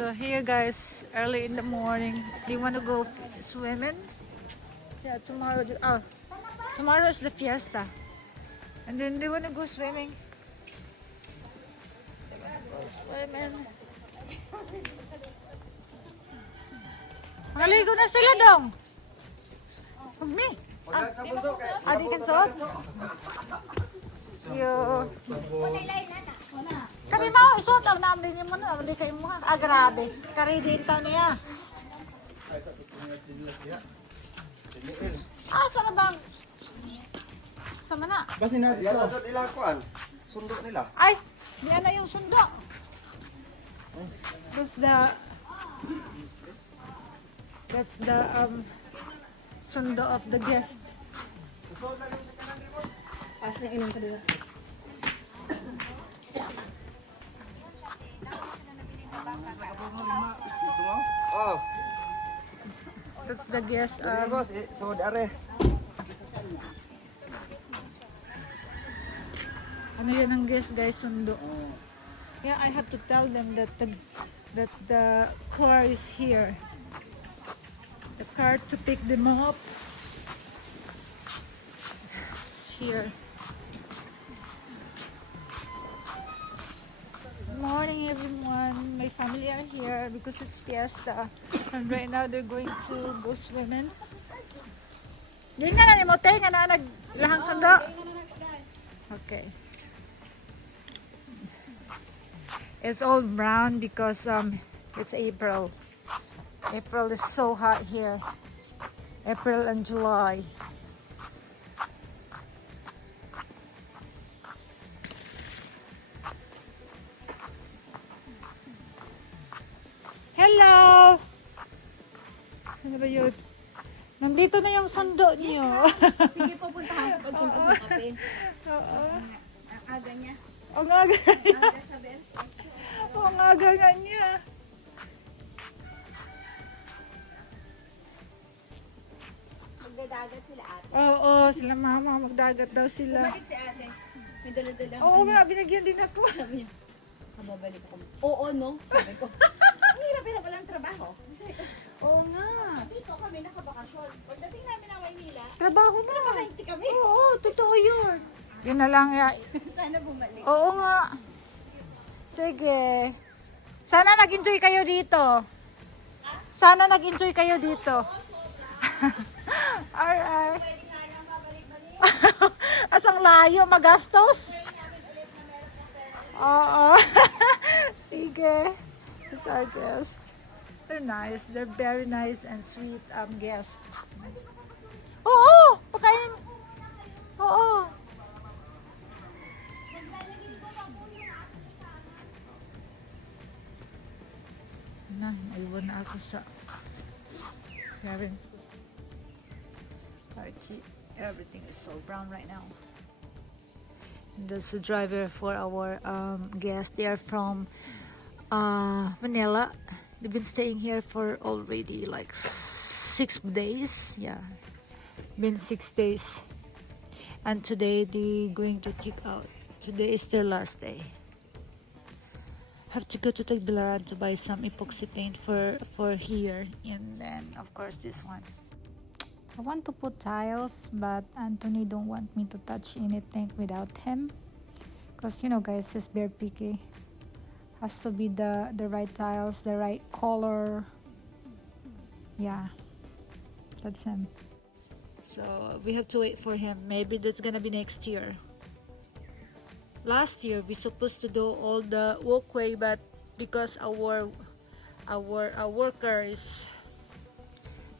So here guys, early in the morning, do you want to go swimming? Yeah, tomorrow is the fiesta. And then they want to go swimming. Go swimming. Maligo na sila dong. Huwag me. Di kan suot? Yo. Kami mau isuot ang namin din mo na. Hindi kayo mo ha. Grabe. Kari din tayo niya. Saan na bang? Sama na. Kasi na nila kuan. Sundo nila. Ay, diyan na yung sundo. That's the sundo of the guest. As na inom ka dito. Oh. That's the guest. So dare. Ano yun ang guest guys, sundo. Yeah, I have to tell them that the car is here. The car to pick them up. It's here. Good morning everyone. My family are here because it's fiesta. And right now they're going to go swimming. Di nga na ni Mote nga na naglahang sundo. Okay. It's all brown because it's April. April is so hot here. April and July. Hello! Sino ba yun? Nandito na yung sundo niyo. Sige, pupuntahan ko pag pupunta kape. Oo. Ang aga niya. Ang aga. Aga sa bel. Ang aga nga niya. Magdadagat sila ate. Oo, sila mama. Magdagat daw sila. Bumalik si ate. May dala-dala. Oo, binagyan din ako. Sabi niya, kababalik ako. Oo, no? Sabi ko. Ang hirap-hirap palang trabaho. Sabi ko, Oo nga. dito kami nakabakasyon. Pagdating namin ng Maynila, Trabaho na. hindi kami. Oo, totoo yun. Yun na lang. Sana bumalik. Oo nga. Sige. Sana nag-enjoy kayo dito. Sana nag-enjoy kayo dito. Alright. Asang layo, magastos? Oo. Sige. It's our guest. They're nice. They're very nice and sweet guests. Oo! Pakainin. Oo. Naiwan na ako sa parents party. Everything is so brown right now. That's the driver for our guests. They are from Manila. They've been staying here for already like 6 days. Yeah, been 6 days. And today they're going to check out. Today is their last day. Have to go to Tagbilaran to buy some epoxy paint for here, and then of course this one. I want to put tiles, but Anthony don't want me to touch anything without him, because you know guys, he's very picky. Has to be the right tiles, the right color. Yeah, that's him. So we have to wait for him. Maybe that's gonna be next year. Last year we supposed to do all the walkway, but because our worker is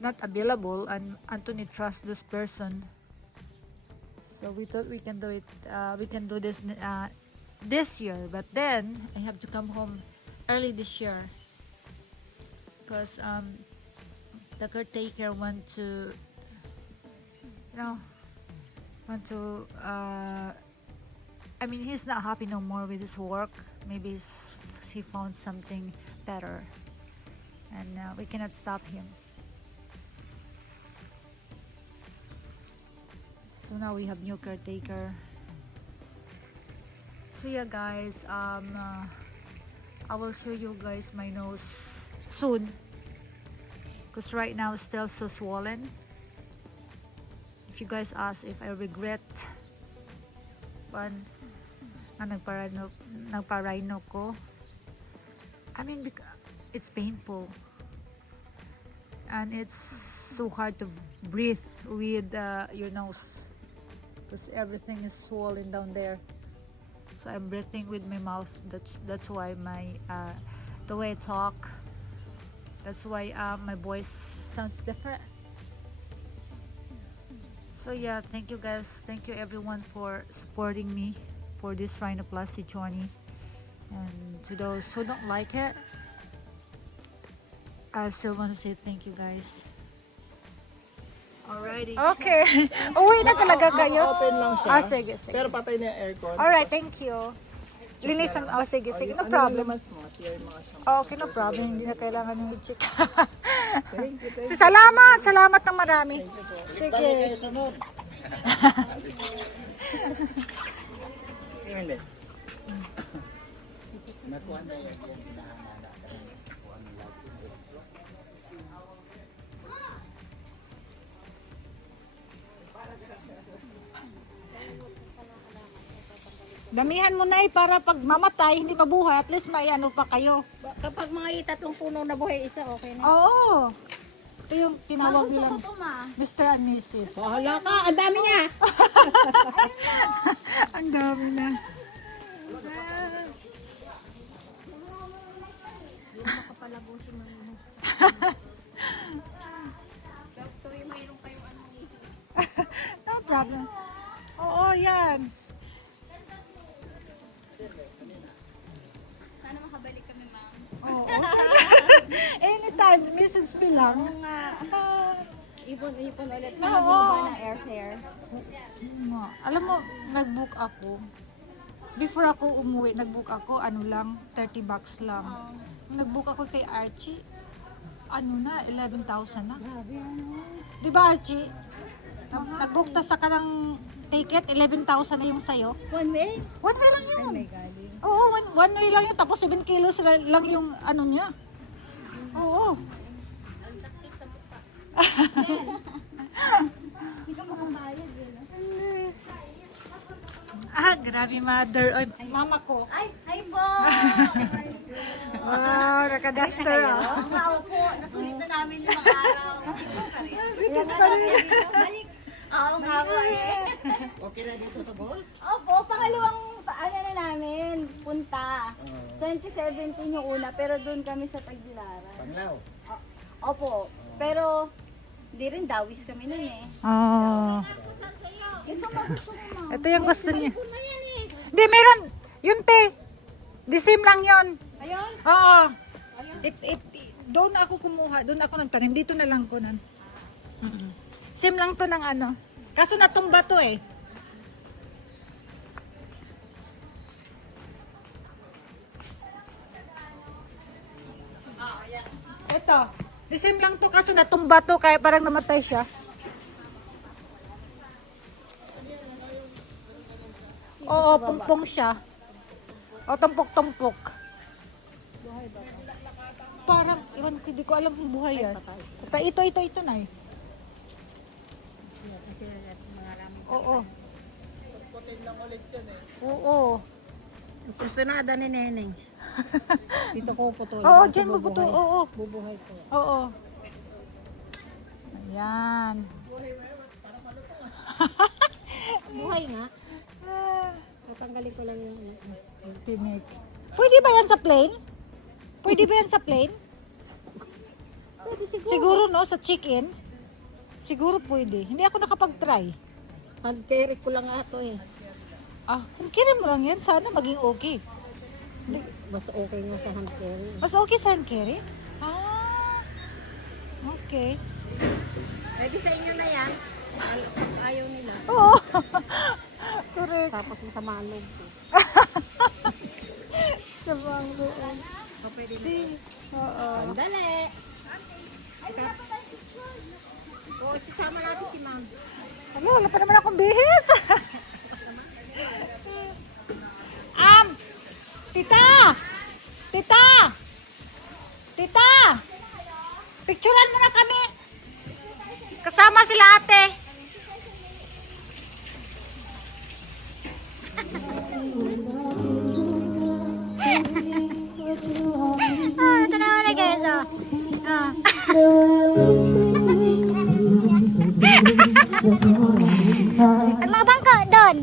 not available and Anthony trusts this person, so we thought we can do it. We can do this this year, but then I have to come home early this year because the caretaker want to, I mean, he's not happy no more with his work. Maybe he found something better, and we cannot stop him. So now we have new caretaker. So yeah guys, I will show you guys my nose soon. Because right now it's still so swollen. If you guys ask if I regret na nagpa-rhino ko, I mean, it's painful. And it's so hard to breathe with your nose. Because everything is swollen down there. So I'm breathing with my mouth. That's why the way I talk, that's why my voice sounds different. So yeah, thank you guys. Thank you everyone for supporting me for this rhinoplasty journey. And to those who don't like it, I still want to say thank you guys. Alrighty. Okay. Uwi na talaga kayo? Open lang siya. Sige, sige. Pero patay na yung aircon. Alright, thank you. Linis ang... sige, sige. No problem. Mas mo, siya yung mga shampoo. Okay, no problem. Hindi na kailangan yung i-check. Thank you, thank you. Salamat! Salamat ng marami. Sige. Simile. Damihan mo na para pag mamatay, hindi mabuhay, at least may ano pa kayo. Kapag mga 3 puno na buhay isa, okay na. Oo. Ito yung tinawag Gusto ko nilang to, ma. Mr. and Mrs. Bahala ka, ang dami niya. Ang dami na. No problem. Oo, yan. Sana makabalik kami, ma'am. Oo. Anytime, message me lang. Ipon ulit. Oo. Sana bumaba ng airfare. Alam mo, nag-book ako. Before ako umuwi, nag-book ako, ano lang, $30 lang. Nag-book ako kay Archie, ano na, 11,000 na. Grabe, ano? Di ba, Archie? Nag-book ta sa kanang ticket, 11,000 na yung sayo. One way? One way lang yun. Oh my God. Oo, one way lang yun. Tapos 7 kilos lang yung ano niya. Oo. Hindi ka makapayag, eh, no? Grabe mother. Oy, mama ko. Ay, hi po! Wow, naka-duster ah. Wow po, nasulit na namin 5 araw. Bitin pa rin. Balik. Oo nga po eh. Okay na dito sa bowl? Opo, pangalawang ano na namin, punta. 2017 yung una, pero doon kami sa Tagbilaran. Panglaw. Opo, pero hindi rin dawis kami nun eh. Oh. Ito magusto mo, ma'am. Ito yung gusto niya. Ito na yan eh. Hindi, meron. Yun, te. The same lang yun. Ayun. Oo. Doon ako kumuha. Doon ako nagtanim. Dito na lang ko nan. Same lang to ng ano. Kaso natumba to eh. Ito. The same lang to. Kaso natumba to. Kaya parang namatay siya. Oo, pungpong siya. O, tumpok-tumpok. Parang, iwan ko, hindi ko alam kung buhay yan. Ito na eh. Oo. Oo. Gusto na ada ni Neneng. Dito ko putol. Oo, dyan mo buto. Oo. Bubuhay ko. Oo. Ayan. Buhay nga. Ah, Tatanggalin ko lang yung tinik. Pwede ba yan sa plane? Pwede ba yan sa plane? Pwede siguro. Siguro no, sa chicken. Siguro pwede. Hindi ako nakapag-try. Hand-carry ko lang ato eh. Kira mo lang yan. Sana maging okay. Mas okay nga sa hand-carry. Mas okay sa hand carry? Okay. Pwede sa inyo na yan. Ayaw nila. Oo. Correct. Tapos masama ang loob ko. Sa bang doon. Pwede na. Oo. Dali! Oo, sisama natin si ma'am. Ano, wala pa naman akong bihis. Tita! Tita! Tita! Picturean mo na kami. Kasama sila ate. Tanawa na guys. Ang mga bangka doon.